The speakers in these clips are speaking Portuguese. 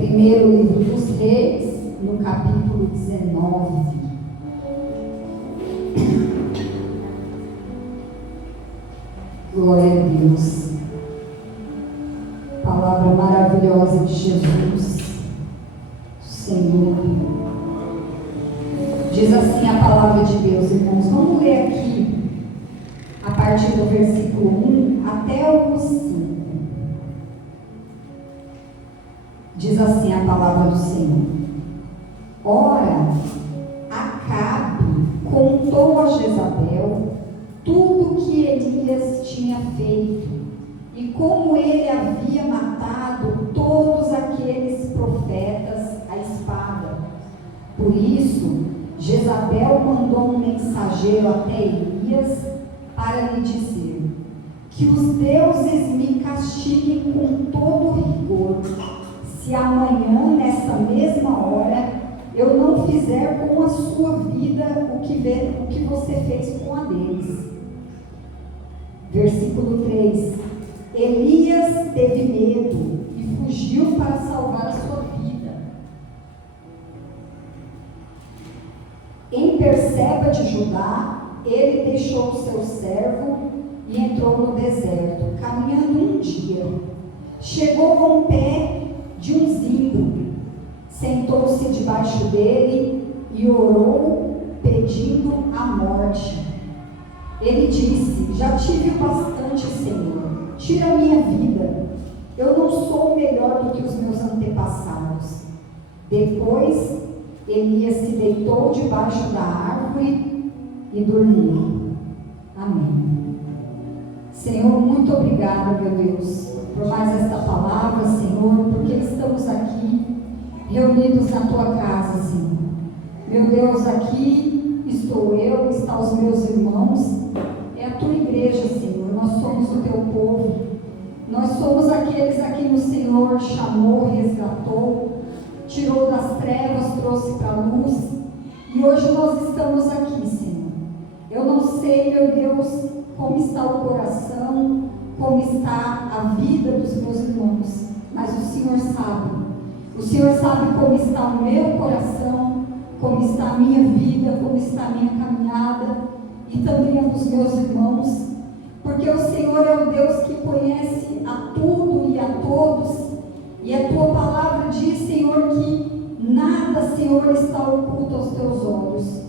Primeiro livro dos Reis, no capítulo 19. Glória a Deus. Palavra maravilhosa de Jesus, Senhor. Diz assim a palavra de Deus, irmãos. Vamos ler aqui, a partir do versículo 1 até o 5. Diz assim a palavra do Senhor. Ora, Acabe contou a Jezabel tudo o que Elias tinha feito e como ele havia matado todos aqueles profetas à espada. Por isso, Jezabel mandou um mensageiro até Elias para lhe dizer: que os deuses me castiguem com todo rigor, se amanhã, nessa mesma hora, eu não fizer com a sua vida o que você fez com a deles. Versículo 3. Elias teve medo e fugiu para salvar a sua vida. Em Berseba de Judá, ele deixou o seu servo e entrou no deserto, caminhando um dia. Chegou a um pé de um zimbro, sentou-se debaixo dele e orou, pedindo a morte. Ele disse: já tive bastante, Senhor, tira a minha vida, eu não sou melhor do que os meus antepassados. Depois, Elias se deitou debaixo da árvore e dormiu. Amém. Senhor, muito obrigada, meu Deus, por mais esta palavra, Senhor, porque estamos aqui reunidos na Tua casa, Senhor. Meu Deus, aqui estou eu, estão os meus irmãos, é a Tua igreja, Senhor. Nós somos o Teu povo, nós somos aqueles a quem o Senhor chamou, resgatou, tirou das trevas, trouxe para a luz, e hoje nós estamos aqui, Senhor. Eu não sei, meu Deus, como está o coração, como está a vida dos meus irmãos, mas o Senhor sabe. O Senhor sabe como está o meu coração, como está a minha vida, como está a minha caminhada, e também a dos meus irmãos, porque o Senhor é o Deus que conhece a tudo e a todos, e a Tua palavra diz, Senhor, que nada, Senhor, está oculto aos Teus olhos.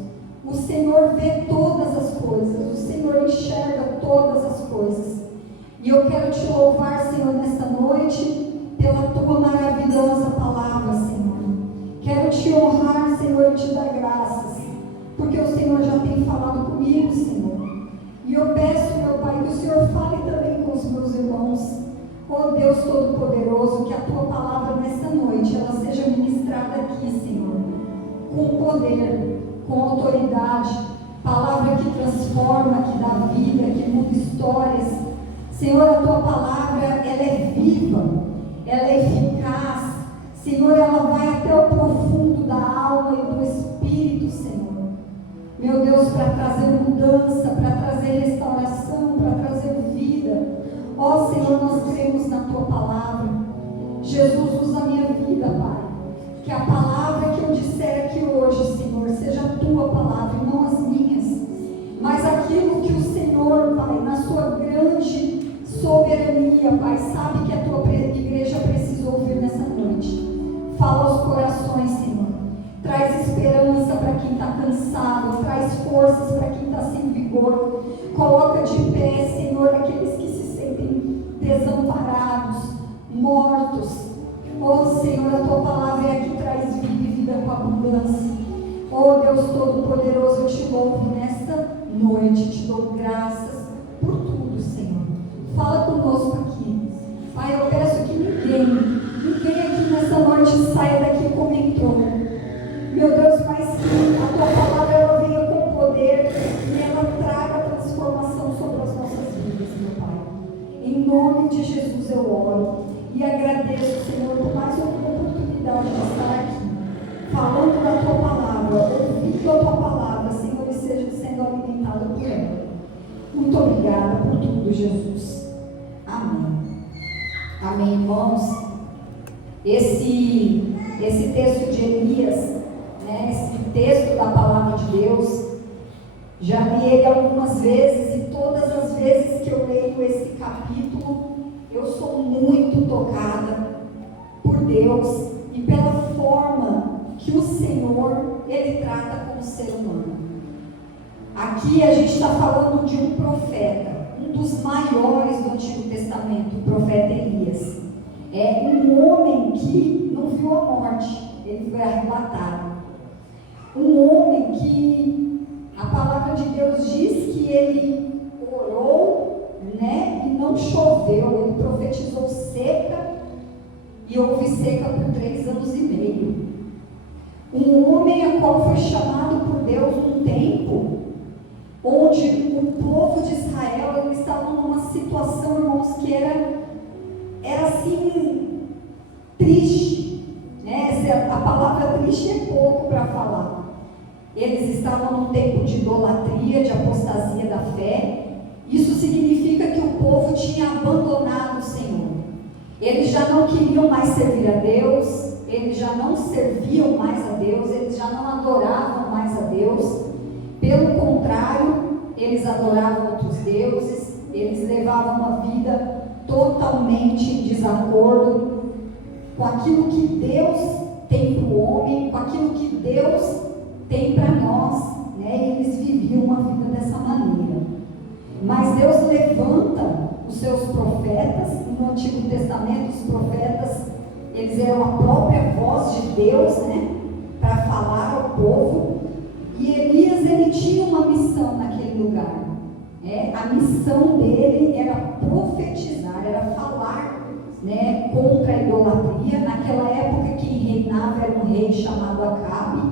O Senhor vê todas as coisas, o Senhor enxerga todas as coisas. E eu quero Te louvar, Senhor, nesta noite, pela Tua maravilhosa palavra, Senhor. Quero Te honrar, Senhor, e Te dar graças, porque o Senhor já tem falado comigo, Senhor. E eu peço, meu Pai, que o Senhor fale também com os meus irmãos. Oh Deus Todo-Poderoso, que a Tua palavra nesta noite, ela seja ministrada aqui, Senhor, com poder, com autoridade, palavra que transforma, que dá vida, que muda histórias. Senhor, a Tua palavra, ela é viva, ela é eficaz, Senhor, ela vai até o profundo da alma e do espírito, Senhor. Meu Deus, para trazer mudança, para trazer restauração, para trazer vida. Ó Senhor, nós cremos na Tua palavra. Jesus, usa a minha vida, Pai. Que a palavra que eu disser aqui hoje, Senhor, seja a Tua palavra e não as minhas. Mas aquilo que o Senhor, Pai, na Sua grande soberania, Pai, sabe que a Tua igreja precisa ouvir nessa noite. Fala aos corações, Senhor. Traz esperança para quem está cansado, traz forças para quem está sem vigor. Coloca de pé, Senhor, aqueles que se sentem desamparados, mortos. Oh Senhor, a Tua palavra é a que traz vida e vida com abundância. Oh Deus Todo-Poderoso, eu Te louvo nesta noite, Te dou graças por tudo, Senhor. Fala conosco aqui. Pai, eu peço que ninguém aqui nessa noite saia daqui como entrou. Meu Deus, mas que a Tua palavra ela venha com poder e ela traga transformação sobre as nossas vidas, meu Pai. Em nome de Jesus eu oro e agradeço, Senhor, por mais uma oportunidade de estar aqui, falando da Tua palavra, ouvindo a Tua palavra, Senhor, e seja sendo alimentado por ela. Muito obrigada por tudo, Jesus. Amém. Amém, irmãos. esse texto de Elias, né, esse texto da palavra de Deus, já li ele algumas vezes e todas as vezes que eu leio esse capítulo, eu sou muito tocada por Deus e pela forma que o Senhor, Ele trata com o ser humano. Aqui a gente está falando de um profeta, um dos maiores do Antigo Testamento, o profeta Elias. É um homem que não viu a morte, ele foi arrebatado. Um homem que a palavra de Deus diz que ele orou, né, e não choveu, ele profetizou seca e houve seca por 3 anos e meio. Um homem a qual foi chamado por Deus num tempo onde o povo de Israel ele estava numa situação, irmãos, que era assim, triste, né? A palavra triste é pouco para falar. Eles estavam num tempo de idolatria, de apostasia da fé. Isso significa que o povo tinha abandonado o Senhor. Eles já não queriam mais servir a Deus, eles já não serviam mais a Deus, eles já não adoravam mais a Deus. Pelo contrário, eles adoravam outros deuses, eles levavam uma vida totalmente em desacordo com aquilo que Deus tem para o homem, com aquilo que Deus tem para nós, né? E eles viviam uma vida dessa maneira. Mas Deus levanta os seus profetas. No Antigo Testamento, os profetas, eles eram a própria voz de Deus, né? Para falar ao povo. E Elias, ele tinha uma missão naquele lugar. A missão dele era profetizar, era falar, né, contra a idolatria. Naquela época quem reinava era um rei chamado Acabe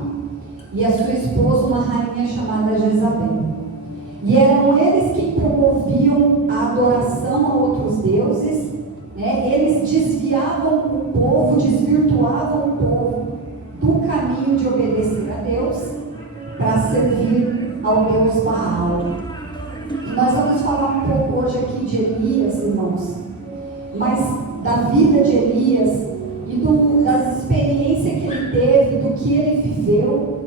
e a sua esposa uma rainha chamada Jezabel. E eram eles que promoviam a adoração a outros deuses, né? Eles desviavam o povo, desvirtuavam o povo do caminho de obedecer a Deus para servir ao Deus Baal. Nós vamos falar um pouco hoje aqui de Elias, irmãos, mas da vida de Elias e das experiências que ele teve, do que ele viveu,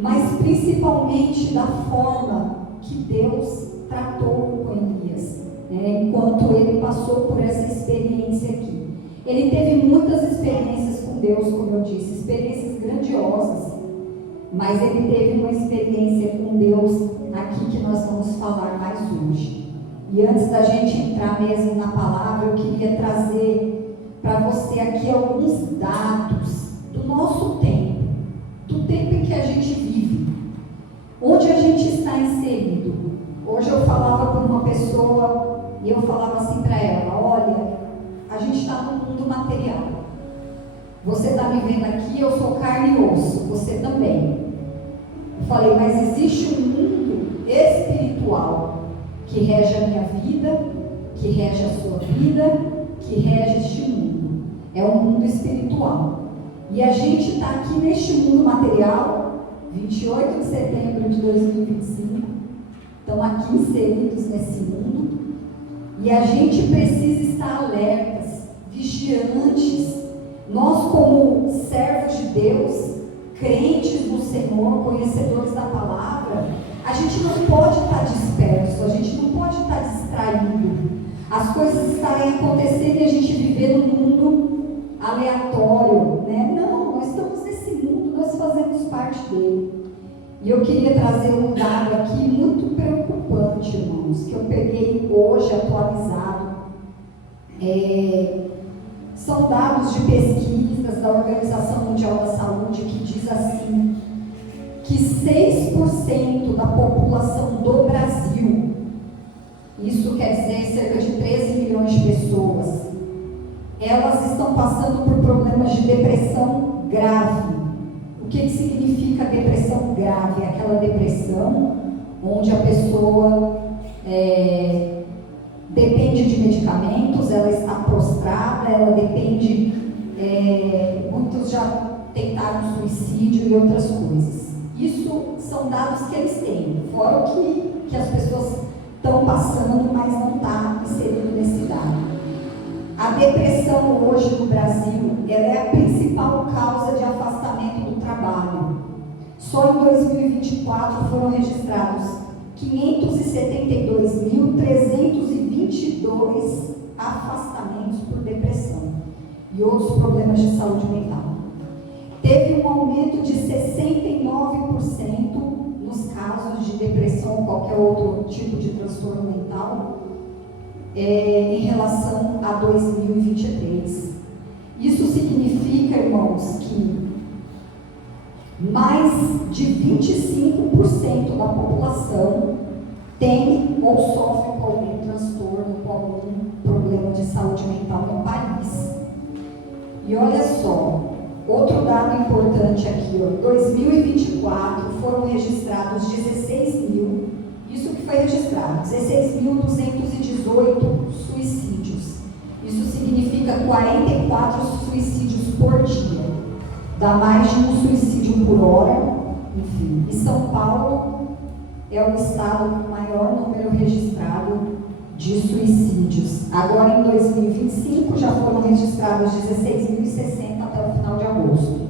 mas principalmente da forma que Deus tratou com Elias, né, enquanto ele passou por essa experiência aqui. Ele teve muitas experiências com Deus, como eu disse, experiências grandiosas, mas ele teve uma experiência com Deus aqui que nós vamos falar mais hoje. E antes da gente entrar mesmo na palavra, eu queria trazer para você aqui alguns dados do nosso tempo, do tempo em que a gente vive, onde a gente está inserido. Hoje eu falava para uma pessoa e eu falava assim para ela: olha, a gente está no mundo material. Você está me vendo aqui, eu sou carne e osso, você também. Eu falei, mas existe um mundo espiritual que rege a minha vida, que rege a sua vida, que rege este mundo. É um mundo espiritual. E a gente está aqui neste mundo material, 28 de setembro de 2025, estamos aqui inseridos nesse mundo, e a gente precisa estar alertas, vigilantes. Nós, como servos de Deus, crentes no Senhor, conhecedores da palavra, a gente não pode estar disperso, a gente não pode estar distraído. As coisas estarem acontecendo e a gente viver num mundo aleatório, né? Não, nós estamos nesse mundo, nós fazemos parte dele. E eu queria trazer um dado aqui muito preocupante, irmãos, que eu peguei hoje atualizado. São dados de pesquisas da Organização Mundial da Saúde que diz assim, que 6% da população do Brasil, isso quer dizer cerca de 13 milhões de pessoas, elas estão passando por problemas de depressão grave. O que significa depressão grave? É aquela depressão onde a pessoa depende de medicamentos, ela está prostrada, ela depende, muitos já tentaram suicídio e outras coisas. Isso são dados que eles têm, fora o que as pessoas estão passando, mas não está inserido nesse dado. A depressão hoje no Brasil, ela é a principal causa de afastamento do trabalho. Só em 2024 foram registrados 572.322 afastamentos por depressão e outros problemas de saúde mental. Teve um aumento de 69% nos casos de depressão ou qualquer outro tipo de transtorno mental em relação a 2023. Isso significa, irmãos, que mais de 25% da população tem ou sofre com algum transtorno, com algum problema de saúde mental no país. E olha só, outro dado importante aqui, ó, 2024 foram registrados 16.000, isso que foi registrado, 16.218 suicídios. Isso significa 44 suicídios por dia. Dá mais de um suicídio por hora, enfim. E São Paulo é o estado com o maior número registrado de suicídios. Agora, em 2025, já foram registrados 16.060 até o final de agosto.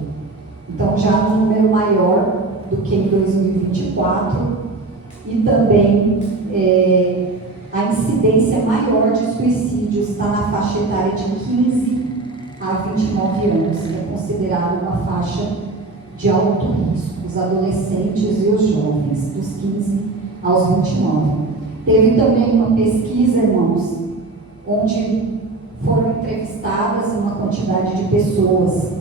Então, já um número maior do que em 2024. E também a incidência maior de suicídios está na faixa etária de 15 a 29 anos, que é considerada uma faixa de alto risco, os adolescentes e os jovens, dos 15 aos 29. Teve também uma pesquisa, irmãos, onde foram entrevistadas uma quantidade de pessoas,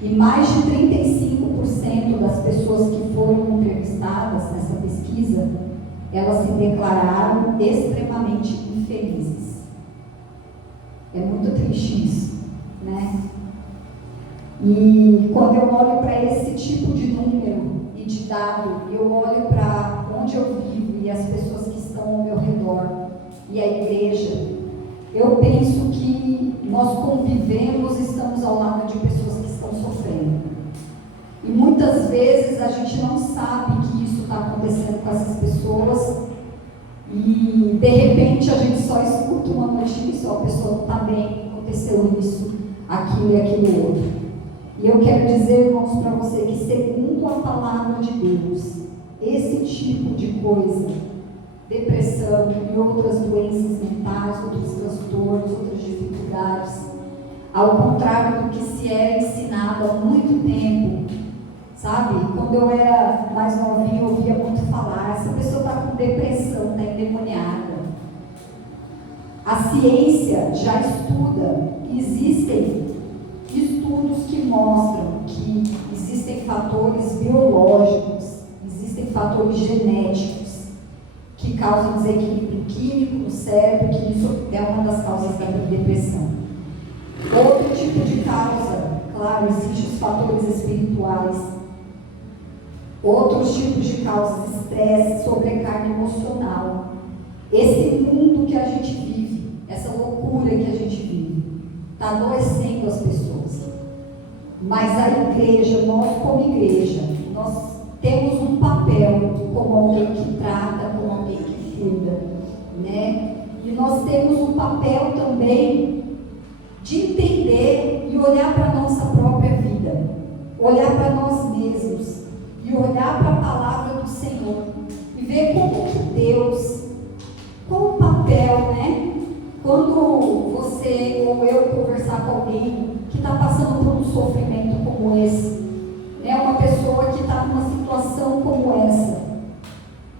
e mais de 35% das pessoas que foram entrevistadas nessa pesquisa, elas se declararam extremamente infelizes. É muito triste isso, né? E quando eu olho para esse tipo de número e de dado, eu olho para onde eu vivo e as pessoas que estão ao meu redor e a igreja, eu penso que nós convivemos, estamos ao lado de pessoas que estão sofrendo. E muitas vezes a gente não sabe que isso está acontecendo com essas pessoas e de repente a gente só escuta uma notícia, a pessoa não está bem, aconteceu isso, aquilo e aquilo outro. E eu quero dizer, irmãos, para você que segundo a palavra de Deus, esse tipo de coisa, depressão e outras doenças mentais, outros transtornos, outras dificuldades, ao contrário do que se era ensinado há muito tempo, sabe? Quando eu era mais novinha, eu ouvia muito falar, essa pessoa está com depressão, está endemoniada. A ciência já estuda, existem estudos que mostram que existem fatores biológicos, existem fatores genéticos que causam desequilíbrio químico no cérebro, que isso é uma das causas da depressão. Outro tipo de causa, claro, existem os fatores espirituais. Outros tipos de causas, estresse, sobrecarga emocional. Esse mundo que a gente vive, essa loucura que a gente vive, está adoecendo as pessoas. Mas a igreja, nós como igreja, nós temos um papel como alguém que trata, como alguém que cuida, né? E nós temos um papel também de entender e olhar para a nossa própria vida, olhar para nós mesmos e olhar para a palavra do Senhor e ver como que Deus, qual o papel, né? Quando você ou eu conversar com alguém que está passando por um sofrimento como esse, né? Uma pessoa que está numa situação como essa,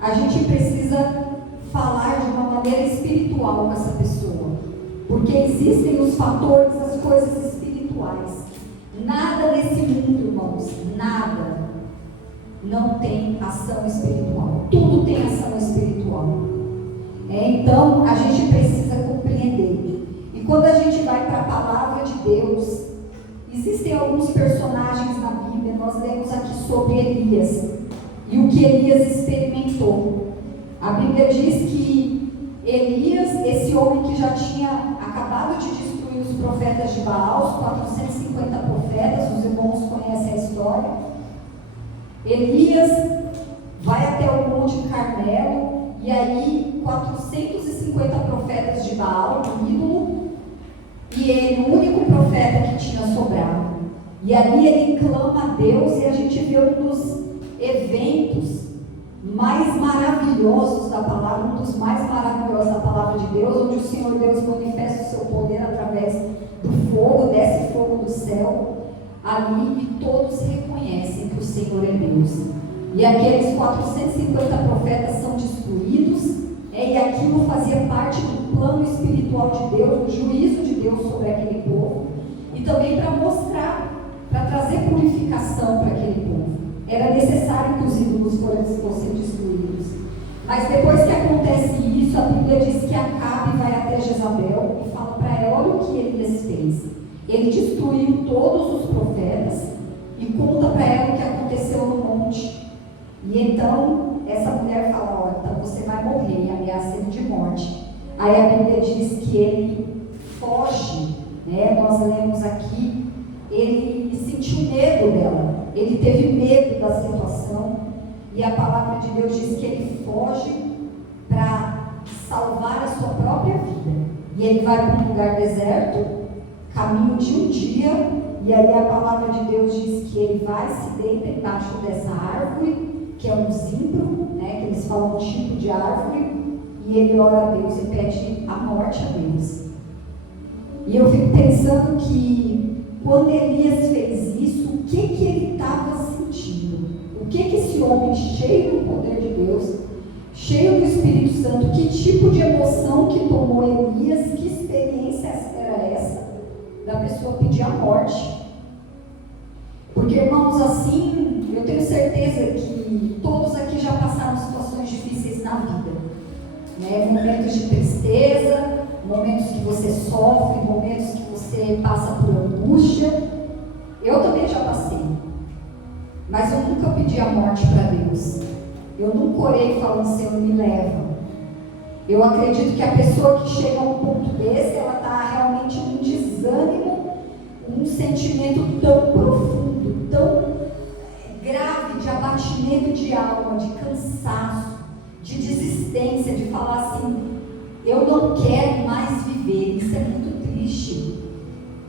a gente precisa falar de uma maneira espiritual com essa pessoa, porque existem os fatores, as coisas espirituais. Nada nesse mundo, irmãos, nada não tem ação espiritual. Tudo tem ação espiritual. Então, a gente precisa compreender. E quando a gente vai para a palavra de Deus, existem alguns personagens na Bíblia. Nós lemos aqui sobre Elias e o que Elias experimentou. A Bíblia diz que Elias, esse homem que já tinha acabado de destruir os profetas de Baal, os 450 profetas, os irmãos conhecem a história. Elias vai até o Monte Carmelo e aí 450 profetas de Baal, o ídolo, que ele, o único profeta que tinha sobrado. E ali ele clama a Deus, e a gente vê um dos eventos mais maravilhosos da palavra, um dos mais maravilhosos da palavra de Deus, onde o Senhor Deus manifesta o seu poder através do fogo, desce fogo do céu ali, e todos reconhecem que o Senhor é Deus. E aqueles 450 profetas são destruídos, e aquilo fazia parte do plano espiritual de Deus, do juízo de Deus sobre aquele povo, e também para mostrar, para trazer purificação para aquele povo. Era necessário que os ídolos fossem destruídos. Mas depois que acontece isso, a Bíblia diz que Acabe vai até Jezabel e fala para ela: olha o que Elias fez. Ele destruiu todos os profetas e conta para ela o que aconteceu no monte. E então essa mulher fala: olha, então você vai morrer, e ameaça ele de morte. Aí a Bíblia diz que ele foge, né? Nós lemos aqui, ele sentiu medo dela, ele teve medo da situação, e a palavra de Deus diz que ele foge para salvar a sua própria vida. E ele vai para um lugar deserto, caminho de um dia, e aí a palavra de Deus diz que ele vai, se deita embaixo dessa árvore, que é um zimbro, né, que eles falam um tipo de árvore, e ele ora a Deus e pede a morte a Deus. E eu fico pensando que quando Elias fez isso, o que ele estava sentindo? O que esse homem cheio do poder de Deus, cheio do Espírito Santo, que tipo de emoção que tomou Elias? Que experiência era essa da pessoa pedir a morte? Porque, irmãos, assim, eu tenho certeza que todos aqui já passaram situações difíceis na vida, né? Momentos de tristeza, momentos que você sofre, momentos que você passa por angústia. Eu também já passei, mas eu nunca pedi a morte para Deus. Eu nunca orei falando: Senhor, me leva. Eu acredito que a pessoa que chega a um ponto desse, ela está realmente num desânimo, um sentimento tão profundo, tão grave, de abatimento de alma, de cansaço, de desistência, de falar assim: eu não quero mais viver. Isso é muito triste.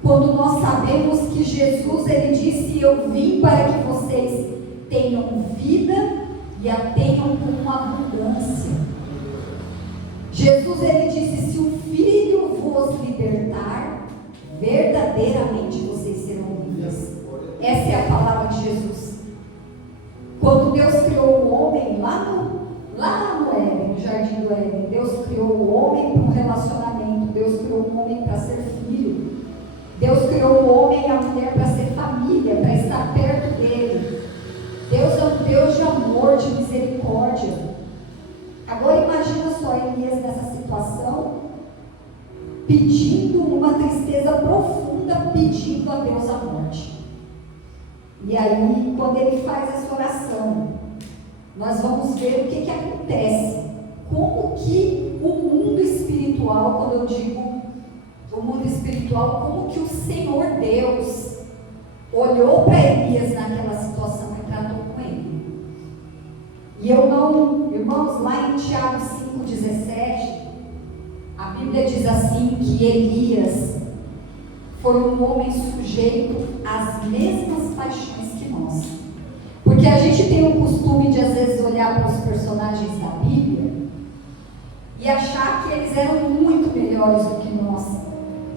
Quando nós sabemos que Jesus, ele disse: eu vim para que vocês tenham vida e a tenham com abundância. Jesus, ele disse: se o Filho vos libertar, verdadeiramente vocês serão livres. Essa é a palavra de Jesus. Quando Deus criou o homem lá no Éden, no jardim do Éden, Deus criou o homem para um relacionamento. Deus criou o homem para ser filho. Deus criou o homem e a mulher para ser família, para estar perto dele. Deus é um Deus de amor, de misericórdia. Agora imagina só Elias nessa situação, pedindo, uma tristeza profunda, pedindo a Deus a morte. E aí, quando ele faz essa oração, nós vamos ver o que acontece. Como que o mundo espiritual, quando eu digo o mundo espiritual, como que o Senhor Deus olhou para Elias naquela situação e tratou com ele. E eu não, irmãos, lá em Tiago 5,17, a Bíblia diz assim, que Elias foi um homem sujeito às mesmas paixões que nós. Porque a gente tem o costume de às vezes olhar para os personagens da Bíblia e achar que eles eram muito melhores do que nós,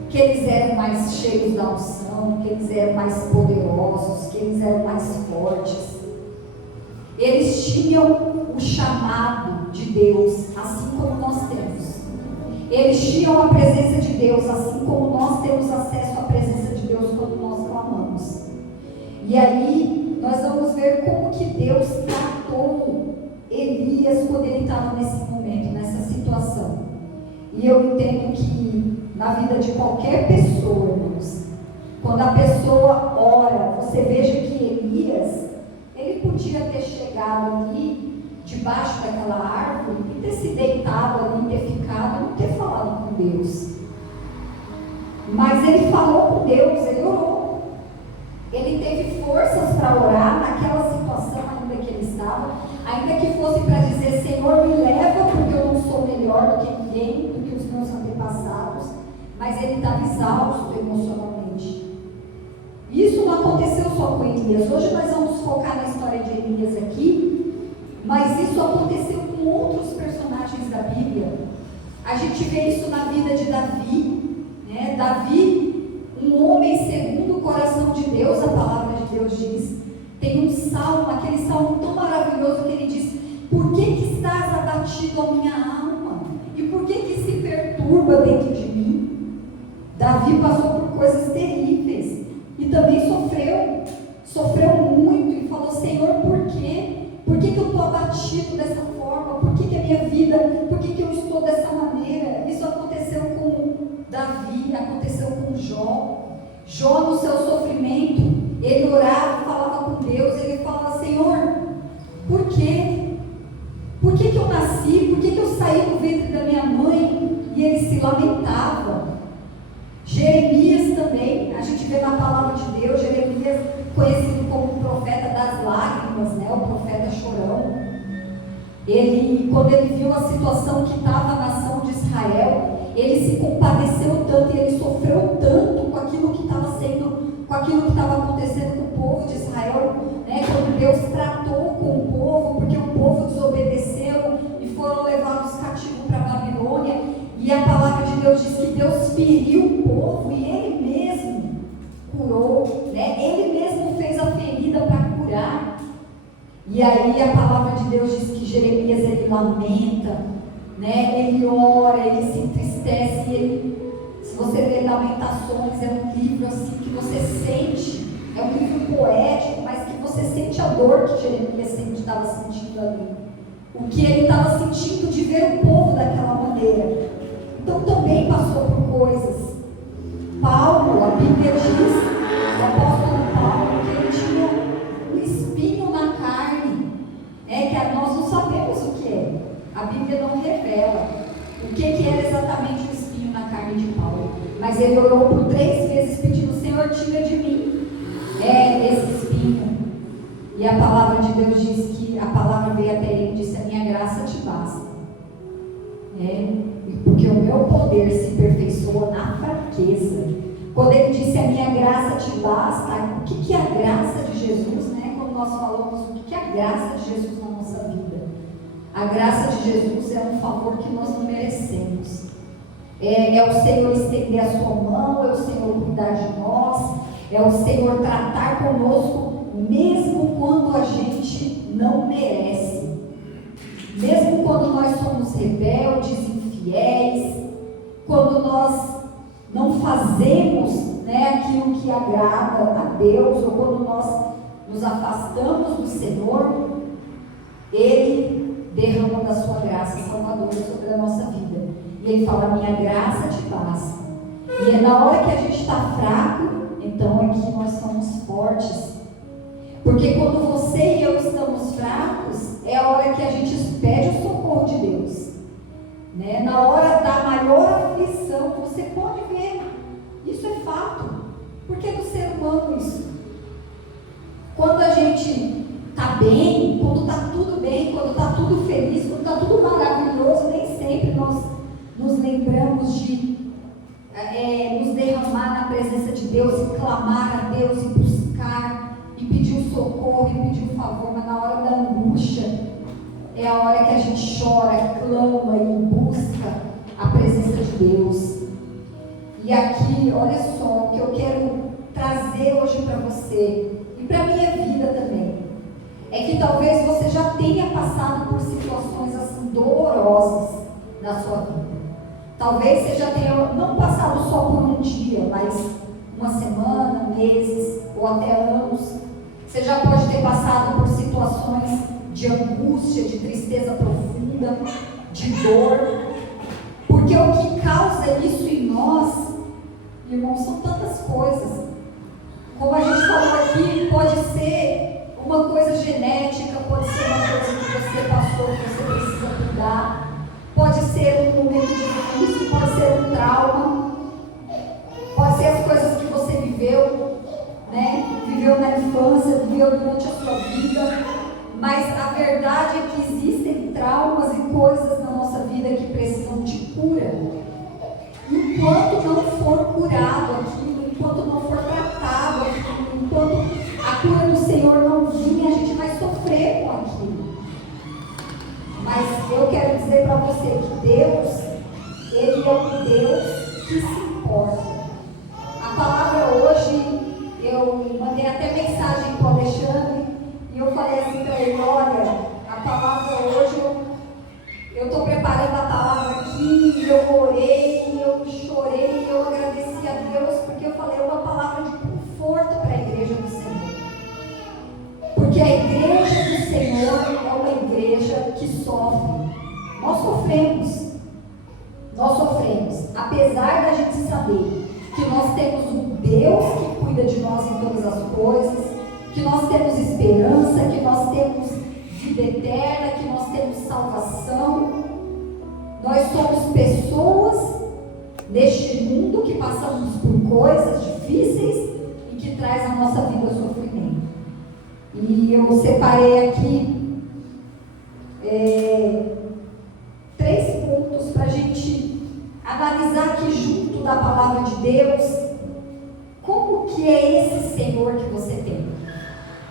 que eles eram mais cheios da unção, que eles eram mais poderosos, que eles eram mais fortes. Eles tinham o chamado de Deus, assim como nós temos. Eles tinham a presença de Deus, assim como nós temos acesso à presença de Deus quando nós clamamos. E aí nós vamos ver como que Deus tratou Elias quando ele estava nesse momento, nessa situação. E eu entendo que na vida de qualquer pessoa, irmãos, quando a pessoa ora, você veja que Elias, ele podia ter chegado ali debaixo daquela árvore e ter se deitado ali, ter ficado, não ter falado com Deus. Mas ele falou com Deus, ele orou. Ele teve forças para orar naquela situação ainda que ele estava, ainda que fosse para dizer: Senhor, me leva, porque eu não sou melhor do que ninguém, do que os meus antepassados. mas ele estava exausto emocionalmente. Isso não aconteceu só com Elias. Hoje nós vamos focar na história de Elias aqui, mas isso aconteceu com outros personagens da Bíblia. A gente vê isso na vida de Davi, né? Davi, um homem segundo o coração de Deus, a palavra de Deus diz. Tem um salmo, aquele salmo tão maravilhoso que ele diz: por que estás abatido, a minha alma? E por que se perturba dentro de mim? Davi passou por coisas terríveis e também sofreu muito e falou: Senhor, por quê? Por que eu estou abatido dessa forma? Por que a minha vida, por que eu estou dessa maneira? Isso aconteceu com Davi, aconteceu com Jó. Jó, no seu sofrimento, ele orava, falava com Deus, ele falava: Senhor, por quê? Por que eu nasci? Por que eu saí do ventre da minha mãe? E ele se lamentava. Jeremias também, a gente vê na palavra de Deus, Jeremias conhecido como o profeta das lágrimas, né? O profeta chorão. Quando ele viu a situação que estava a nação de Israel, ele se compadeceu tanto e ele sofreu tanto com aquilo que estava acontecendo com o povo de Israel, né? Quando Deus tratou com o povo, porque o povo desobedeceu e foram levados cativos para a Babilônia, e a palavra de Deus diz que Deus feriu o povo e ele mesmo curou, né? Ele mesmo fez a ferida para curar. E aí a palavra de Deus diz que Jeremias, ele lamenta, né? Ele ora, ele se entristece. Se você ler Lamentações, é um livro assim que você sente, é um livro poético, mas que você sente a dor que Jeremias estava sentindo ali, o que ele estava sentindo de ver o povo daquela maneira. Então também passou por coisas. Paulo, a Bíblia diz, o apóstolo Paulo, que ele tinha um espinho na carne, né? Que nós não sabemos o que é, a Bíblia não revela o que era exatamente o espinho na carne de Paulo, mas ele orou por 3 vezes pedindo: Senhor, tira de mim esse espinho. E a palavra de Deus diz que a palavra veio até ele e disse: a minha graça te basta, porque o meu poder se aperfeiçoa na fraqueza. Quando ele disse: a minha graça te basta, o que é a graça de Jesus, né? Quando nós falamos o que é a graça de Jesus na nossa vida, a graça de Jesus é um favor que nós não merecemos. É o Senhor estender a sua mão, é o Senhor cuidar de nós, é o Senhor tratar conosco, mesmo quando a gente não merece, mesmo quando nós somos rebeldes, infiéis, quando nós não fazemos, né, aquilo que agrada a Deus, ou quando nós nos afastamos do Senhor, Ele derrama da sua graça salvadora sobre a nossa vida. E Ele fala: a minha graça te basta. E é na hora que a gente está fraco, então é que nós somos fortes. Porque quando você e eu estamos fracos, é a hora que a gente pede o socorro de Deus, né? Na hora da maior aflição, você pode ver, isso é fato, porque é do ser humano isso. Quando a gente está bem, quando está tudo bem, quando está tudo feliz, quando está tudo maravilhoso, nem sempre nós nos lembramos de nos derramar na presença de Deus e clamar a Deus e buscar e pedir um socorro e pedir um favor. Mas na hora da angústia é a hora que a gente chora, clama e busca a presença de Deus. E aqui, olha só, o que eu quero trazer hoje para você e para a minha vida também, é que talvez você já tenha passado por situações assim dolorosas na sua vida. Talvez você já tenha não passado só por um dia, mas uma semana, meses ou até anos. Você já pode ter passado por situações de angústia, de tristeza profunda, de dor. Porque o que causa isso em nós, irmãos, são tantas coisas. Como a gente falou aqui, pode ser uma coisa genética, pode ser uma coisa que você passou, que você precisa cuidar. Pode ser um momento difícil, pode ser um trauma, pode ser as coisas que você viveu, né? Viveu na infância, viveu durante a sua vida. Mas a verdade é que existem traumas e coisas na nossa vida que precisam de cura. E enquanto não for curado aquilo, enquanto não for tratado aquilo, enquanto a cura do Senhor não vir, a gente vai sofrer com aquilo. Mas eu quero dizer para você que Deus, Ele é um Deus que se importa. A palavra hoje, eu mandei até mensagem para o Alexandre e eu falei assim para ele: olha, a palavra hoje, eu estou preparando a palavra aqui, eu orei, eu chorei, eu agradeci a Deus, porque eu falei uma palavra de conforto para a igreja do Senhor. Porque a igreja do Senhor é uma igreja que sofre. Nós sofremos. Nós sofremos. Apesar da gente saber que nós temos um Deus que cuida de nós em todas as coisas, que nós temos esperança, que nós temos vida eterna, que nós temos salvação. Nós somos pessoas neste mundo que passamos por coisas difíceis e que traz à nossa vida sofrimento. E eu separei aqui 3 pontos para a gente analisar aqui junto da palavra de Deus, como que é esse Senhor que você tem,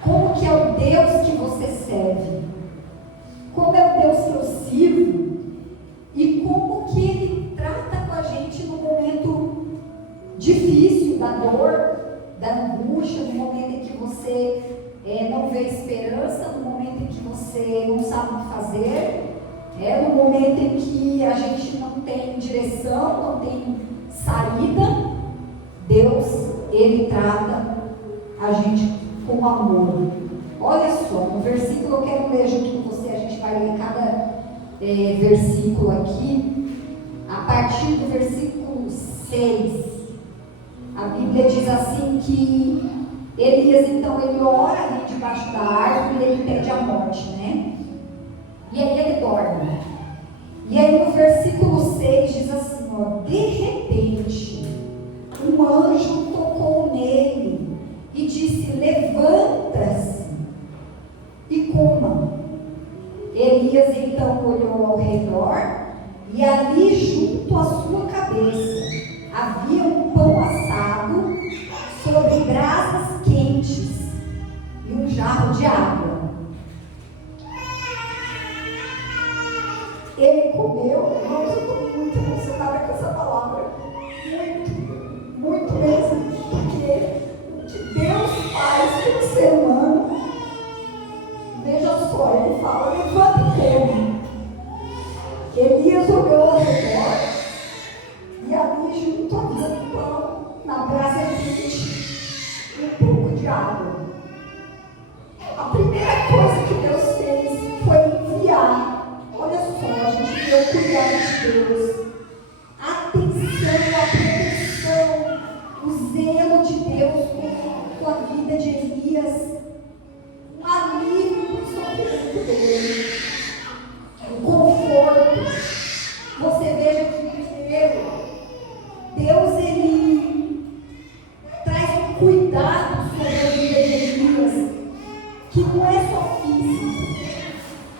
como que é o Deus que você serve, como é o Deus que eu sirvo e como que Ele trata com a gente no momento difícil, da dor, da angústia, no momento em que você não vê esperança, no momento em que você não sabe o que fazer, no momento em que a gente não tem direção, não tem saída. Deus, Ele trata a gente com amor. Olha só, no versículo, eu quero ler junto com você, a gente vai ler cada versículo aqui, a partir do versículo 6, a Bíblia diz assim que Elias, então, ele ora ali debaixo da árvore e ele pede a morte, né? E aí ele dorme. E aí no versículo 6 diz assim, ó: de repente, um anjo tocou nele e disse: levanta-se e coma. Elias então olhou ao redor e ali junto à sua cabeça havia um pão assado sobre brasas quentes e um jarro de água. Ele comeu, irmãos, eu estou muito emocionada com essa palavra, muito mesmo, porque o que Deus faz pelo ser humano, veja só, ele fala: levanta e come. Elias olhou ao redor e ali junto havia um pão na brasa quente e um pouco de água. A primeira coisa que Deus fez foi enviar, olha só, a gente vê o cuidado de Deus, a atenção, a proteção, o zelo de Deus com a vida de Elias, um alívio para o sofrimento dele, o conforto. Você veja que primeiro, Deus, Ele traz um cuidado sobre a vida de Elias, que não é só físico,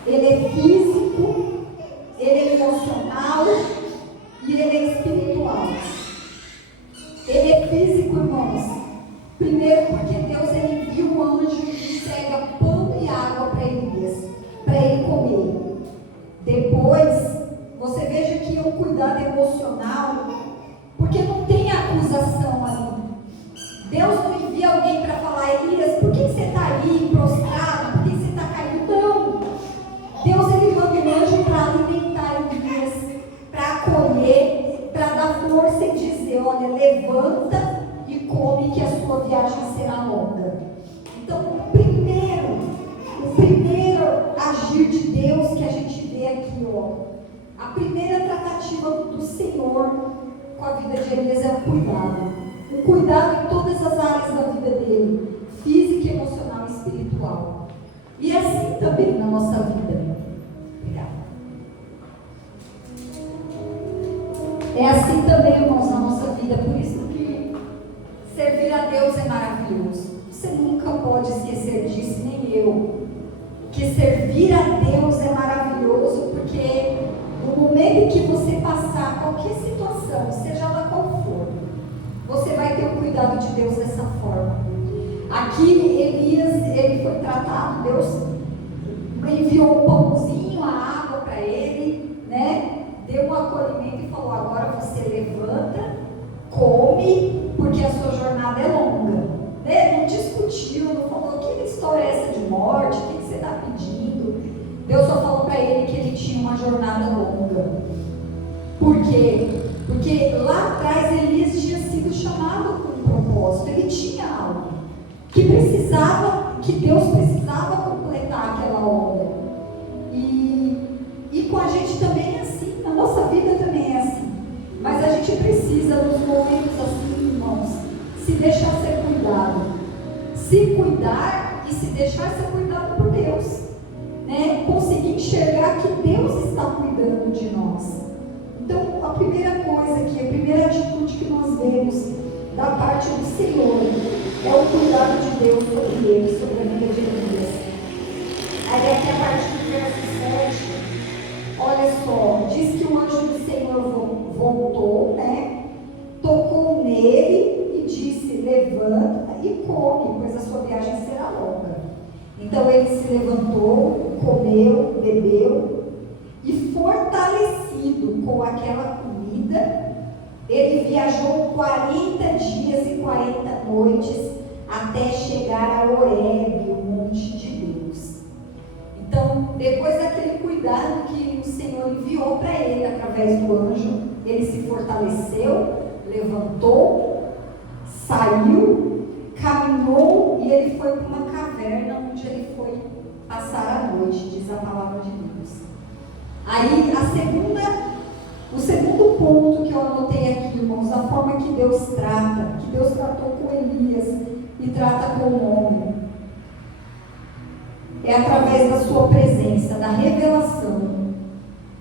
ele é físico, ele é emocional e ele é espiritual. Ele é físico, irmãos, primeiro porque Deus, ele viu o anjo que entrega pão e água para Elias, para ele comer. Depois, você veja que é um cuidado emocional, porque não tem acusação ali. Deus não envia alguém para falar: Elias, por que você está aí prostrado? Por que você está caído? Não. Deus, ele manda um anjo para alimentar Elias, para acolher, para dar força e dizer: olha, levanta e come, que a sua viagem será longa. Então, o primeiro agir de Deus que a gente vê aqui, a primeira tratativa do Senhor com a vida de Elias é o cuidado. O cuidado em todas as áreas da vida dele, física, emocional e espiritual. E assim também na nossa vida. Obrigada. É assim também, irmãos, na nossa vida. Por isso que servir a Deus é maravilhoso. Você nunca pode esquecer disso, nem eu. Que servir a Deus é maravilhoso, porque no momento em que você passar qualquer situação, seja ela qual Deus dessa forma. Aqui Elias, ele foi tratado, Deus enviou um pãozinho, a água para ele, né? Deu um acolhimento e falou: agora você levanta, come, porque a sua jornada é longa, né? Não discutiu, não falou que história é essa de morte, o que você está pedindo. Deus só falou para ele que ele tinha uma jornada longa. Por quê? Porque lá atrás Elias tinha sido chamado com um propósito, ele tinha algo que Deus precisava completar aquela obra. E com a gente também é assim, na nossa vida também é assim. Mas a gente precisa, nos momentos assim, irmãos, se deixar ser cuidado. Se cuidar e se deixar ser cuidado por Deus. Né? Conseguir enxergar que Deus está cuidando de nós. Então, a primeira coisa aqui, a primeira atitude que nós vemos da parte do Senhor é o cuidado de Deus sobre ele, sobre a vida de Elias. Aí aqui a partir do verso 7, olha só, diz que o anjo do Senhor voltou, né? Tocou nele e disse: levanta e come, pois a sua viagem será longa. Então ele se levantou, comeu, bebeu, e fortalecido com aquela comida, ele viajou 40 dias e 40 noites até chegar a Horebe, o monte de Deus. Então, depois daquele cuidado que o Senhor enviou para ele através do anjo, ele se fortaleceu, levantou, saiu, caminhou e ele foi para uma caverna onde ele foi passar a noite, diz a palavra de Deus. Aí o segundo ponto que eu anotei aqui, irmãos, a forma que Deus trata, que Deus tratou com Elias e trata com o homem, é através da sua presença, da revelação.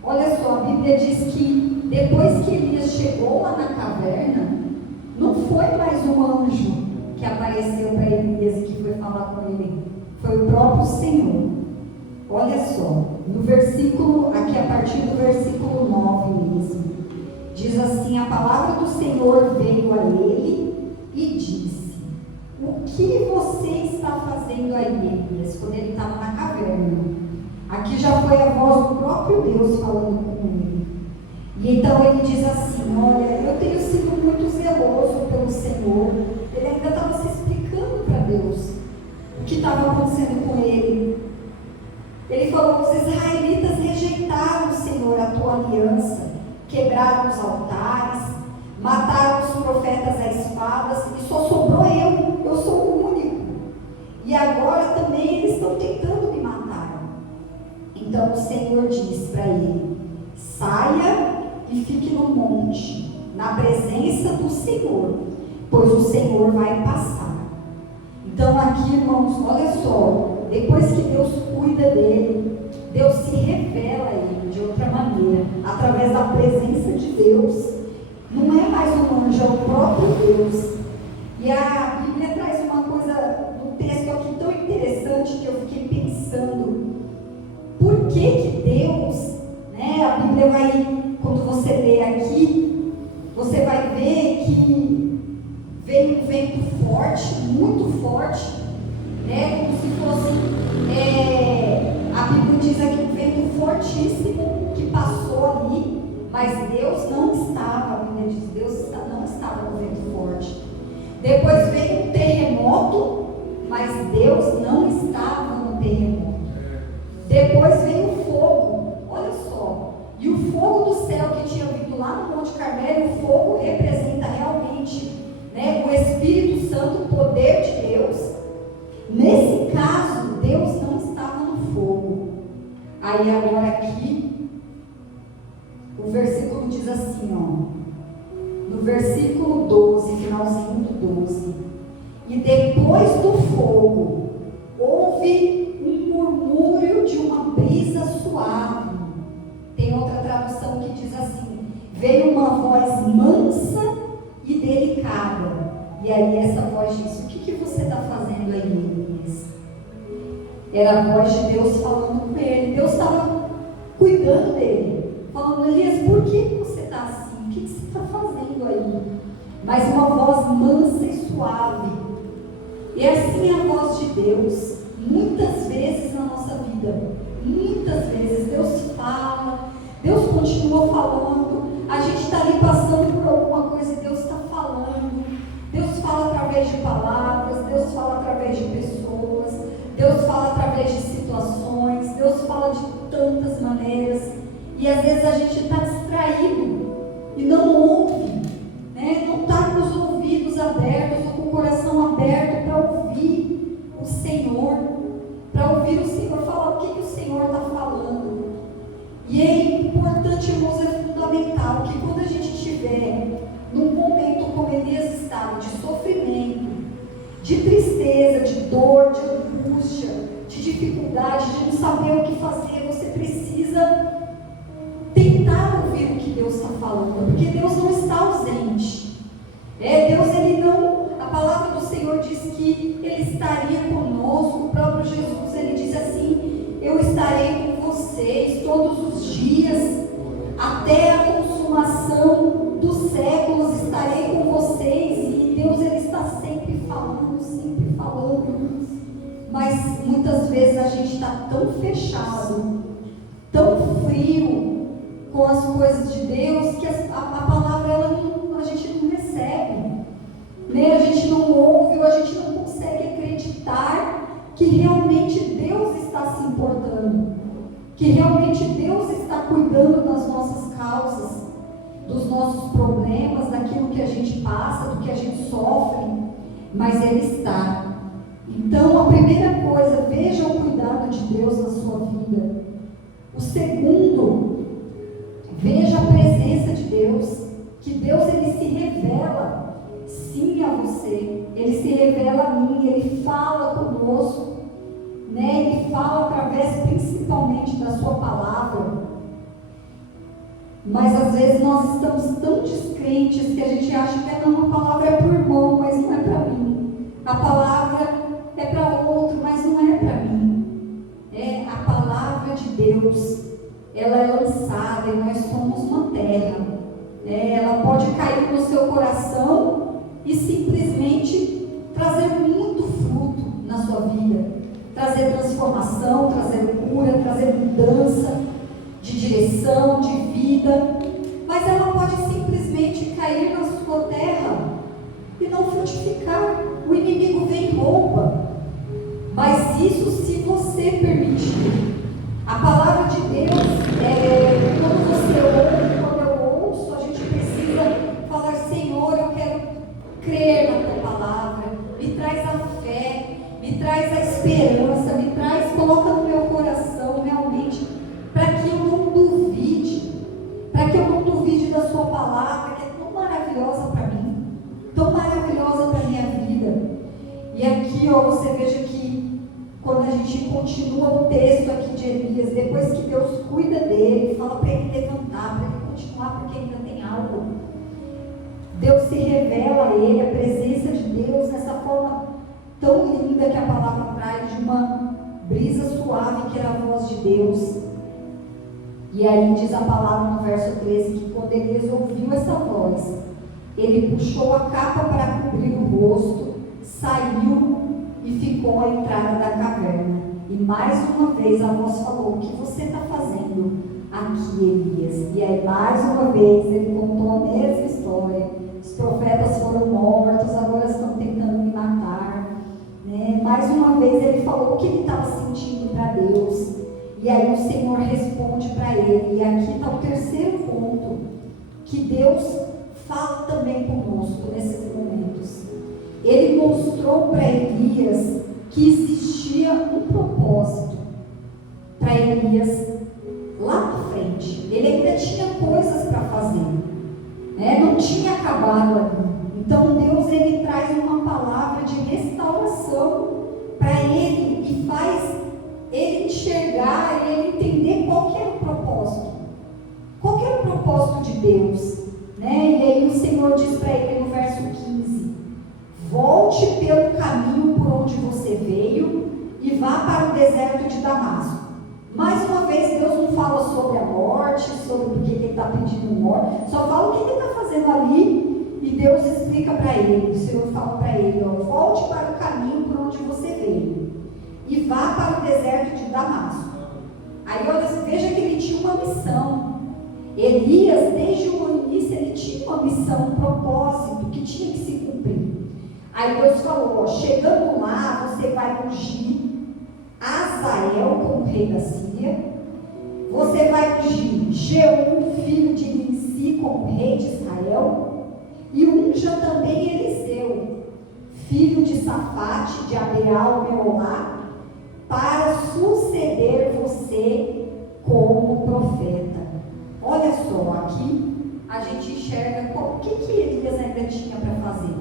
Olha só, a Bíblia diz que depois que Elias chegou lá na caverna, não foi mais um anjo que apareceu para Elias e que foi falar com ele, foi o próprio Senhor. Olha só, no versículo, aqui a partir do versículo 9 mesmo, diz assim: a palavra do Senhor veio a ele e disse: o que você está fazendo aí, Elias? Quando ele estava na caverna. Aqui já foi a voz do próprio Deus falando com ele. E então ele diz assim: olha, eu tenho sido muito zeloso pelo Senhor. Ele ainda estava se explicando para Deus o que estava acontecendo com ele. Ele falou: os israelitas rejeitaram, Senhor, a tua aliança, quebraram os altares, mataram os profetas a espadas, e só sobrou eu sou o único. E agora também eles estão tentando me matar. Então o Senhor diz para ele: saia e fique no monte, na presença do Senhor, pois o Senhor vai passar. Então aqui, irmãos, olha só, depois que Deus cuida dele, Deus se revela a ele de outra maneira, através da presença de Deus. Não é mais um anjo, é o próprio Deus. E a Bíblia traz uma coisa, um texto aqui tão interessante que eu fiquei pensando, por que Deus, né, a Bíblia vai, quando você lê aqui, você vai ver que veio um vento forte, muito forte, né, como se fosse, a Bíblia diz aqui um vento fortíssimo que passou ali, mas Deus não estava, a Bíblia diz, Deus não estava no vento forte. Depois veio um terremoto, mas Deus não estava no terremoto. Depois veio o fogo, olha só, e o fogo do céu que tinha vindo lá no Monte Carmelo, o fogo representa realmente, né, o Espírito Santo, o poder de Deus. Nesse caso, Deus não estava no fogo. Aí agora aqui, o versículo diz assim, ó, no versículo 12, finalzinho do 12: e depois do fogo, houve um murmúrio de uma brisa suave. Tem outra tradução que diz assim: veio uma voz mansa e delicada. E aí essa voz disse: o que você está fazendo aí, Elias? Era a voz de Deus falando com ele. Deus estava cuidando dele, falando: Elias, por que você está assim? O que você está fazendo aí? mas uma voz mansa e suave. E assim é a voz de Deus. Muitas vezes na nossa vida, muitas vezes Deus fala, Deus continua falando, a gente está ali passando por alguma coisa e Deus está falando. Deus fala através de palavras, Deus fala através de pessoas, Deus fala através de situações, Deus fala de tantas maneiras, e às vezes a gente está distraído e não ouve, né? Não está com os ouvidos abertos ou com o coração aberto para ouvir o Senhor, para ouvir o Senhor falar o que o Senhor está falando. E é importante, irmãos, é fundamental que quando a gente estiver num momento como Elias estava, de sofrimento, de tristeza, de dor, de angústia, de dificuldade, de não saber o que fazer, você precisa tentar ouvir o que Deus está falando, porque Deus não está ausente. Deus, Ele não, a palavra do Senhor diz que Ele estaria conosco. O próprio Jesus, Ele disse assim: eu estarei com vocês todos os dias, até a consumação dos séculos estarei com vocês. E Deus, Ele está sempre falando, mas muitas vezes a gente está tão fechado, tão frio com as coisas de Deus, que a palavra a gente não recebe, né? A gente não ouve, ou a gente não consegue acreditar que realmente Deus está se importando, que realmente Deus está cuidando das nossas causas, dos nossos problemas, daquilo que a gente passa, do que a gente sofre, mas Ele está. Então, a primeira coisa, veja o cuidado de Deus na sua vida. O segundo, veja a presença de Deus, que Deus, Ele se revela sim a você, Ele se revela a mim, Ele fala conosco, né? Ele fala através principalmente da sua palavra. Mas às vezes nós estamos tão descrentes que a gente acha que não, a palavra é para o irmão, mas não é para mim. A palavra é para outro, mas não é para mim. A palavra de Deus, ela é lançada e nós somos uma terra. Ela pode cair no seu coração e simplesmente trazer muito fruto na sua vida, trazer transformação, trazer cura, trazer mudança de direção, de vida. Mas ela pode simplesmente cair na sua terra e não frutificar. O inimigo vem e rouba, mas isso se você permitir. A palavra de Deus, quando você ouve, quando eu ouço, a gente precisa falar: Senhor, eu quero crer na Tua palavra, me traz a fé, me traz a esperança, me traz, coloca no meu coração realmente, para que eu não duvide, da Sua palavra, que é tão maravilhosa para mim, tão maravilhosa para a minha vida. E aqui, você veja que quando a gente continua o texto aqui de Elias, depois que Deus cuida dele, fala para ele levantar, para ele continuar, porque ainda tem algo. Deus se revela a ele, a presença de Deus, nessa forma tão linda que a palavra traz, de uma brisa suave que era a voz de Deus. E aí diz a palavra no verso 13, que quando Elias ouviu essa voz, ele puxou a capa para cobrir o rosto, saiu e ficou à entrada da caverna. E mais uma vez a voz falou: o que você está fazendo aqui, Elias? E aí mais uma vez ele contou a mesma história: os profetas foram mortos, agora estão tentando me matar, né? Mais uma vez ele falou o que ele estava sentindo para Deus. E aí o Senhor responde para ele. E aqui está o terceiro ponto, que Deus fala também conosco nesses momentos. Ele mostrou para Elias que existia um propósito para Elias lá na frente. Ele ainda tinha coisas para fazer, né? Não tinha acabado ali. Então Deus, ele traz uma palavra de restauração para ele e faz ele enxergar e ele entender qual que era o propósito. Qual que era o propósito de Deus, né? E aí o Senhor diz para ele no verso 15: volte pelo caminho por onde você veio e vá para o deserto de Damasco. Mais uma vez Deus não fala sobre a morte, sobre por que ele está pedindo morte, só fala o que ele está fazendo ali e Deus explica para ele, o Senhor fala para ele, ó, volte para o caminho por onde você veio e vá para o deserto de Damasco. Aí olha, veja que ele tinha uma missão. Elias, desde o início, ele tinha uma missão, um propósito que tinha que se cumprir. Aí Deus falou, ó, chegando lá, você vai ungir Azael como rei da Síria, você vai ungir Jeú, filho de Nimsi, como rei de Israel, e unja também Eliseu, filho de Safate, de Abeal, Meolá, para suceder você como profeta. Olha só, aqui a gente enxerga o que Elias ainda tinha para fazer.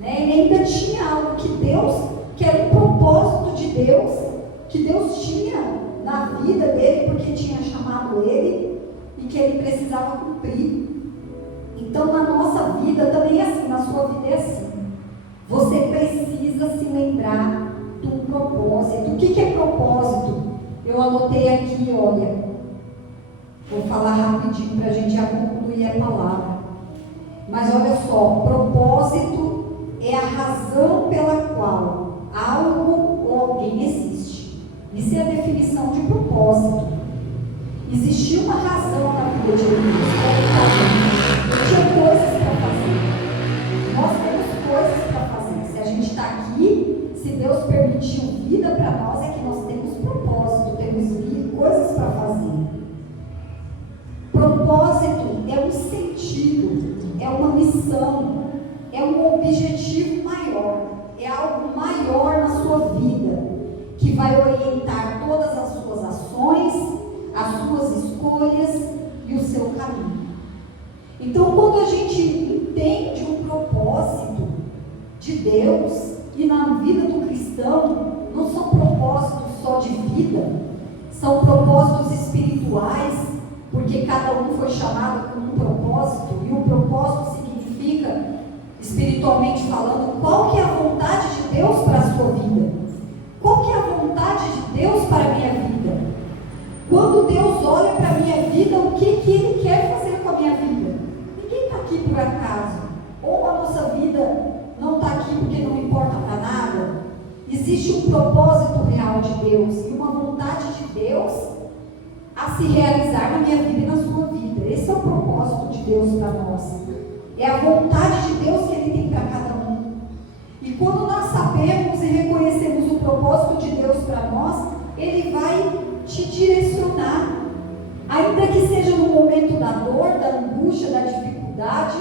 Né? Ele ainda tinha algo que Deus, que era um propósito de Deus, que Deus tinha na vida dele, porque tinha chamado ele e que ele precisava cumprir. Então, na nossa vida também é assim, na sua vida é assim. Você precisa se lembrar do propósito. O que é propósito? Eu anotei aqui, olha. Vou falar rapidinho para a gente já concluir a palavra. Mas olha só, propósito é a razão pela qual algo ou alguém existe. Isso é a definição de propósito. Existia uma razão na vida de Deus. Ele tinha coisas para fazer. Nós temos coisas para fazer. Se a gente está aqui, se Deus permitiu vida para nós, é que nós temos propósito, temos coisas para fazer. Propósito é um sentido, é uma missão, é um objetivo maior, é algo maior na sua vida, que vai orientar todas as suas ações, as suas escolhas e o seu caminho. Então, quando a gente entende o propósito de Deus, e na vida do cristão, não são propósitos só de vida, são propósitos espirituais, porque cada um foi chamado com um propósito, e o propósito significa, espiritualmente falando, qual que é a vontade de Deus para a sua vida? Qual que é a vontade de Deus para a minha vida? Quando Deus olha para a minha vida, o que Ele quer fazer com a minha vida? Ninguém está aqui por acaso. Ou a nossa vida não está aqui porque não importa para nada. Existe um propósito real de Deus e uma vontade de Deus a se realizar na minha vida e na sua vida. Esse é o propósito de Deus para nós. É a vontade de Deus que Ele tem para cada um. E quando nós sabemos e reconhecemos o propósito de Deus para nós, Ele vai te direcionar. Ainda que seja no momento da dor, da angústia, da dificuldade,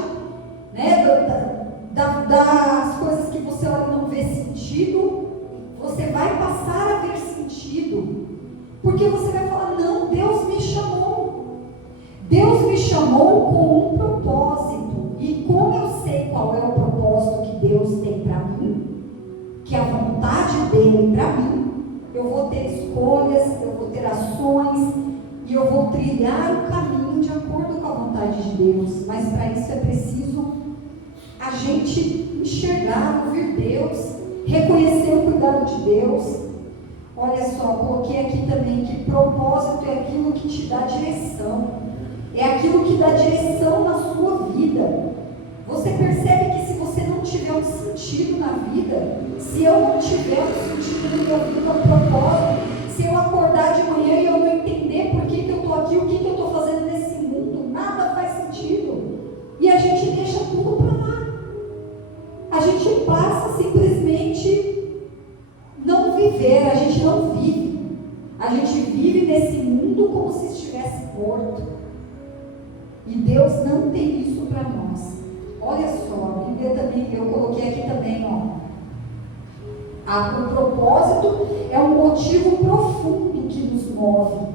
né, das coisas que você olha e não vê sentido, você vai passar a ver sentido. Porque você vai falar, não, Deus me chamou. Deus me chamou com um propósito. E como eu sei qual é o propósito que Deus tem para mim, que é a vontade dele para mim, eu vou ter escolhas, eu vou ter ações, e eu vou trilhar o caminho de acordo com a vontade de Deus. Mas para isso é preciso a gente enxergar, ouvir Deus, reconhecer o cuidado de Deus. Olha só, coloquei aqui também que propósito é aquilo que te dá direção. É aquilo que dá direção na sua vida. Você percebe que se você não tiver um sentido na vida, se eu não tiver um sentido no meu vida, um propósito, se eu acordar de manhã e eu não entender por que eu estou aqui, o que eu estou fazendo nesse mundo, nada faz sentido. E a gente deixa tudo para lá. A gente passa simplesmente não viver, a gente não vive. A gente vive nesse mundo como se estivesse morto. E Deus não tem isso para nós. Olha só, a Bíblia também, eu coloquei aqui também, ó. O propósito é um motivo profundo que nos move.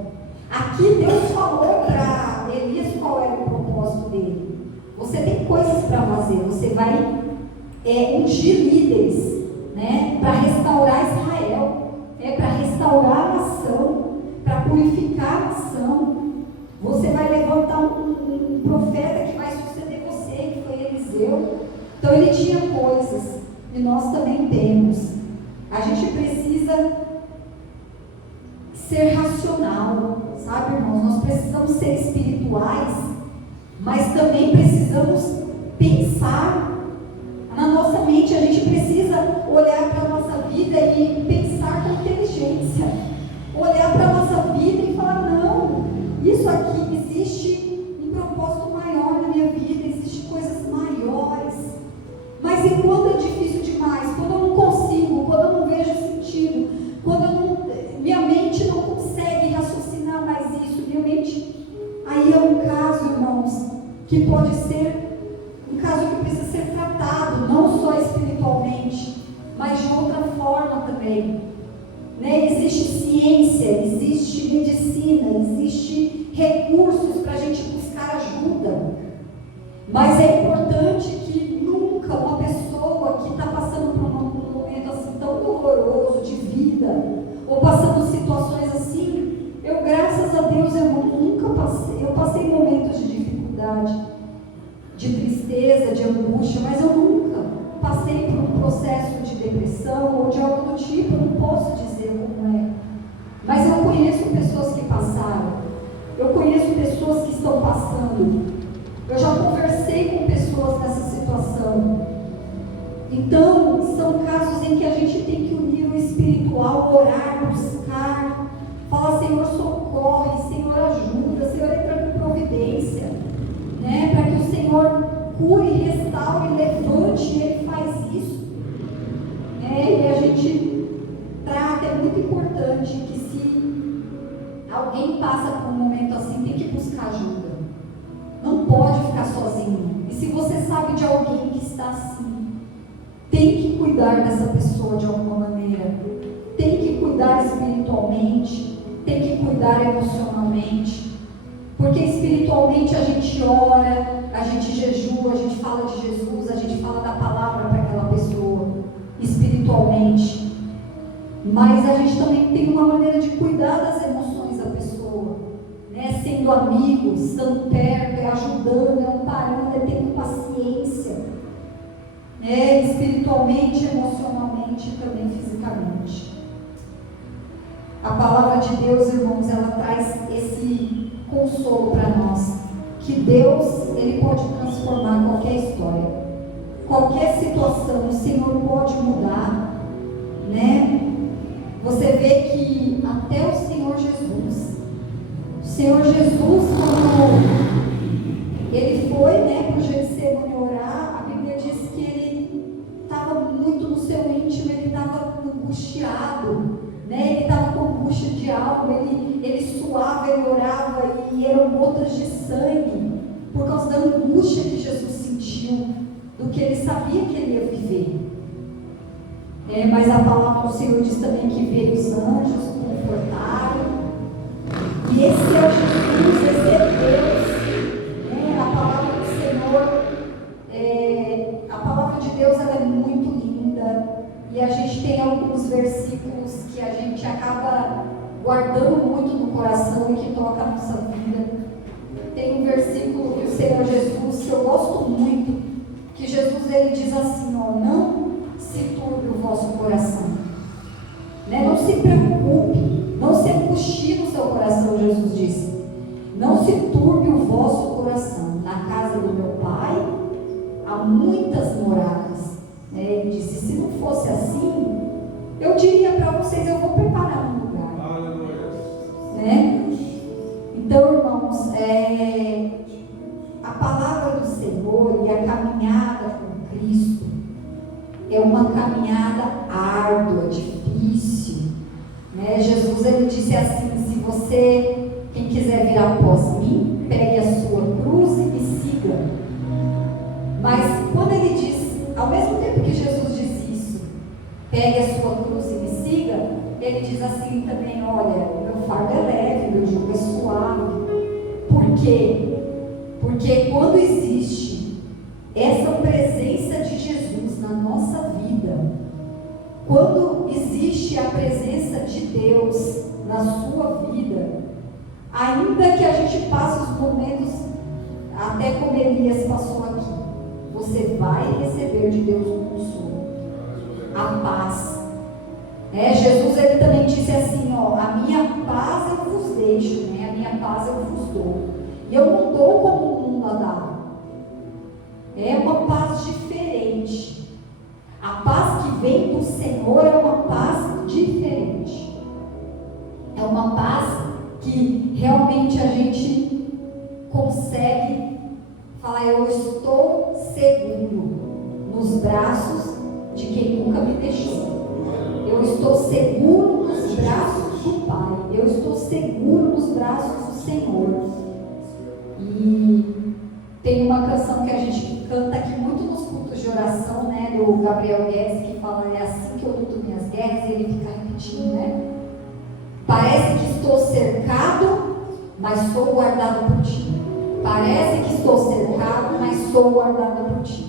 Aqui Deus falou para Elias qual era o propósito dele. Você tem coisas para fazer, você vai ungir líderes, né, para restaurar Israel, para restaurar a nação, para purificar a nação. Você vai levantar um profeta que vai suceder você, que foi Eliseu. Então ele tinha coisas, e nós também temos. A gente precisa ser racional, sabe, irmãos? Nós precisamos ser espirituais, mas também precisamos pensar pensar. Na nossa mente, a gente precisa olhar para a nossa vida e pensar com inteligência. Olhar para a nossa vida e falar, não, isso aqui existe um propósito maior na minha vida, existem coisas maiores. Mas e quando é difícil demais, quando eu não consigo, quando eu não vejo sentido, minha mente não consegue raciocinar mais isso, minha mente, aí é um caso, irmãos, que pode ser um caso que precisa ser tratado, não só espiritualmente, mas de outra forma também. Né? Existe ciência, existe medicina, existe recursos para a gente buscar ajuda. Mas é importante que nunca uma pessoa que está passando por um momento assim tão doloroso de vida, ou passando situações assim, eu, graças a Deus, eu nunca passei. Eu passei momentos de dificuldade, de tristeza, de angústia, mas eu nunca passei por um processo de depressão ou de algo do tipo, eu não posso dizer como é. Mas eu conheço pessoas que passaram, eu conheço pessoas que estão passando, eu já conversei com pessoas nessa situação. Então, são casos em que a gente tem que unir o espiritual, orar, buscar, falar, Senhor, socorre, Senhor, ajuda, Senhor, entra com providência, né? Para que o Senhor cure, restaure, levante, e Ele faz isso. E a gente trata, é muito importante que se alguém passa por um momento assim, tem que buscar ajuda. Não pode ficar sozinho. E se você sabe de alguém que está assim, tem que cuidar dessa pessoa de alguma maneira. Tem que cuidar espiritualmente, tem que cuidar emocionalmente. Porque espiritualmente a gente ora, a gente jejua, a gente fala de Jesus, a gente fala da palavra para aquela pessoa, espiritualmente. Mas a gente também tem uma maneira de cuidar das emoções da pessoa, né? Sendo amigos, estando perto, ajudando, amparando, tendo paciência, né? Espiritualmente, emocionalmente e também fisicamente. A palavra de Deus, irmãos, ela traz esse consolo para nós, que Deus, Ele pode transformar qualquer história, qualquer situação, o Senhor pode mudar, né? Você vê que até o Senhor Jesus, quando Ele foi, né, para o Getsemane orar, a Bíblia diz que Ele estava muito no seu íntimo, Ele estava angustiado, né? Ele estava com angústia de alma, ele suava, ele orava e eram gotas de sangue por causa da angústia que Jesus sentiu, do que ele sabia que ele ia viver. Mas a palavra do Senhor diz também que veio os anjos, confortaram, e esse é Jesus, esse é Deus. A palavra do Senhor, a palavra de Deus, ela é muito linda. E a gente tem alguns versículos que a gente acaba guardando muito no coração e que toca a nossa vida. Tem um versículo do Senhor Jesus que eu gosto muito, que Jesus, ele diz assim, não se turbe o vosso coração, né? Não se preocupe, não se angustie no seu coração, Jesus disse, não se turbe o vosso coração, na casa do meu Pai há muitas moradas. Ele disse, se não fosse assim, eu diria para vocês, eu vou preparar um lugar. Né? Então, irmãos, a palavra do Senhor e a caminhada com Cristo é uma caminhada árdua, difícil. Né? Jesus, ele disse assim, se você, quem quiser vir após mim, pegue a sua cruz e me siga. Mas quando ele diz, ao mesmo tempo que Jesus diz isso, pegue a sua cruz e me siga, ele diz assim também, olha, meu fardo é leve, meu jugo é suave. Por quê? Porque quando existe essa presença de Jesus na nossa vida, quando existe a presença de Deus na sua vida, ainda que a gente passe os momentos, até como Elias passou aqui, você vai receber de Deus um consolo, a paz. Jesus, ele também disse assim, a minha paz eu vos deixo, né? A minha paz eu vos dou. E eu não dou como o mundo a dá. É uma paz diferente. A paz que vem do Senhor é uma paz diferente. É uma paz que realmente a gente consegue falar: eu estou seguro nos braços de quem nunca me deixou. Eu estou seguro nos braços do Pai. Eu estou seguro nos braços do Senhor. E tem uma canção que a gente canta aqui muito nos cultos de oração, né, do Gabriel Guedes, que fala: é assim que eu luto minhas guerras, e ele fica repetindo, né? Parece que estou cercado, mas sou guardado por ti. Parece que estou cercado, mas sou guardado por ti.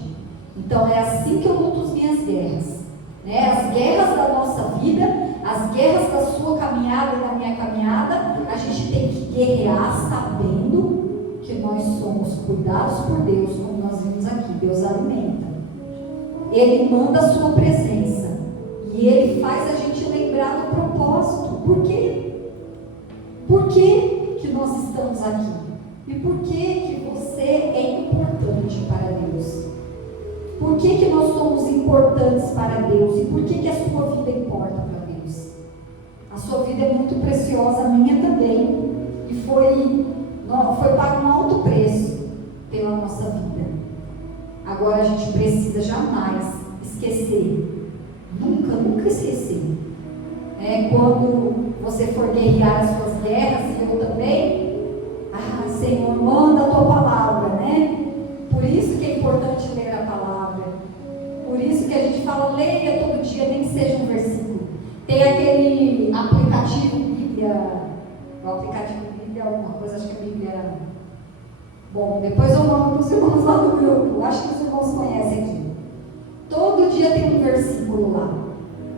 Então é assim que eu luto as minhas guerras, né? As guerras da nossa vida, as guerras da sua caminhada e da minha caminhada, a gente tem que guerrear sabendo que nós somos cuidados por Deus, como nós vimos aqui. Deus alimenta, Ele manda a sua presença e Ele faz a gente lembrar do propósito. Por quê? Por que nós estamos aqui? E por que você é importante para Deus? Por que nós somos importantes para Deus? E por que a sua vida importa para Deus? A sua vida é muito preciosa, a minha também. E foi pago um alto preço pela nossa vida. Agora a gente precisa jamais esquecer. Nunca esquecer. Quando você for guerrear as suas guerras, e eu também, Senhor, manda a tua palavra, né? Por isso que é importante ler a palavra. Por isso que a gente fala: leia todo dia, nem que seja um versículo. Tem aquele aplicativo Bíblia, o aplicativo Bíblia, alguma coisa, acho que é Bíblia. Bom, depois eu mando para os irmãos lá do grupo, acho que os irmãos conhecem aqui. Todo dia tem um versículo lá,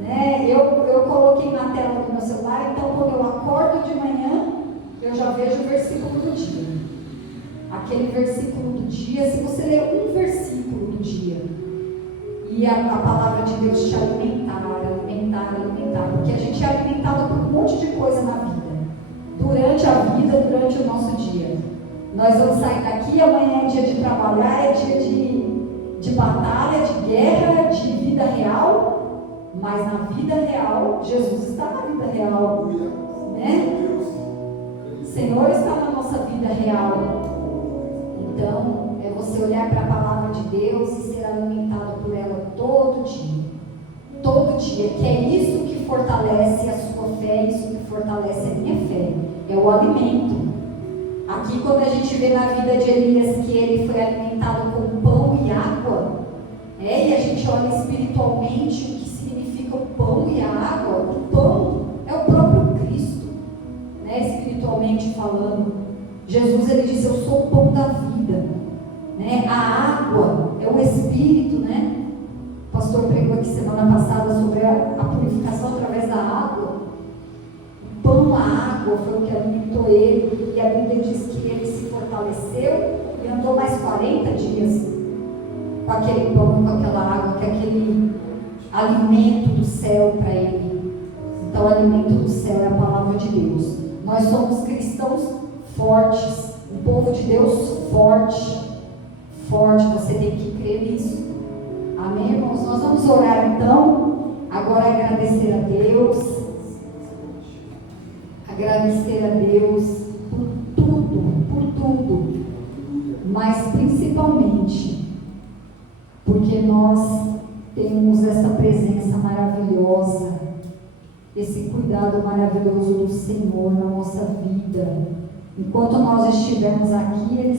né? Eu coloquei na tela do meu celular, então quando eu acordo de manhã, eu já vejo o versículo do dia. Aquele versículo do dia, se você ler um versículo do dia, e a palavra de Deus te alimentar, porque a gente é alimentado por um monte de coisa na vida, durante a vida, durante o nosso dia. Nós vamos sair daqui, amanhã é dia de trabalhar, é dia de batalha, de guerra, de vida real, mas na vida real, Jesus está na vida real, né? O Senhor está na nossa vida real. Então, é você olhar para a palavra de Deus e ser alimentado por ela todo dia, que é isso que fortalece a sua fé, isso que fortalece a minha fé, é o alimento. Aqui, quando a gente vê na vida de Elias que ele foi alimentado com pão e água, e a gente olha espiritualmente o que significa o pão e a água. O pão é o próprio Cristo, né? Espiritualmente falando, Jesus, ele diz: eu sou o pão da vida, né? A água é o Espírito, né? O pastor pregou aqui semana passada sobre a purificação através da água. O pão, a água foi o que alimentou ele, e a Bíblia diz que ele se fortaleceu e andou mais 40 dias com aquele pão, com aquela água, com aquele alimento do céu para ele. Então, o alimento do céu é a palavra de Deus. Nós somos cristãos fortes, um povo de Deus forte, você tem que crer nisso. Amém, irmãos? Nós vamos orar então, agora agradecer a Deus por tudo, mas principalmente porque nós temos essa presença maravilhosa, esse cuidado maravilhoso do Senhor na nossa vida. Enquanto nós estivermos aqui, Ele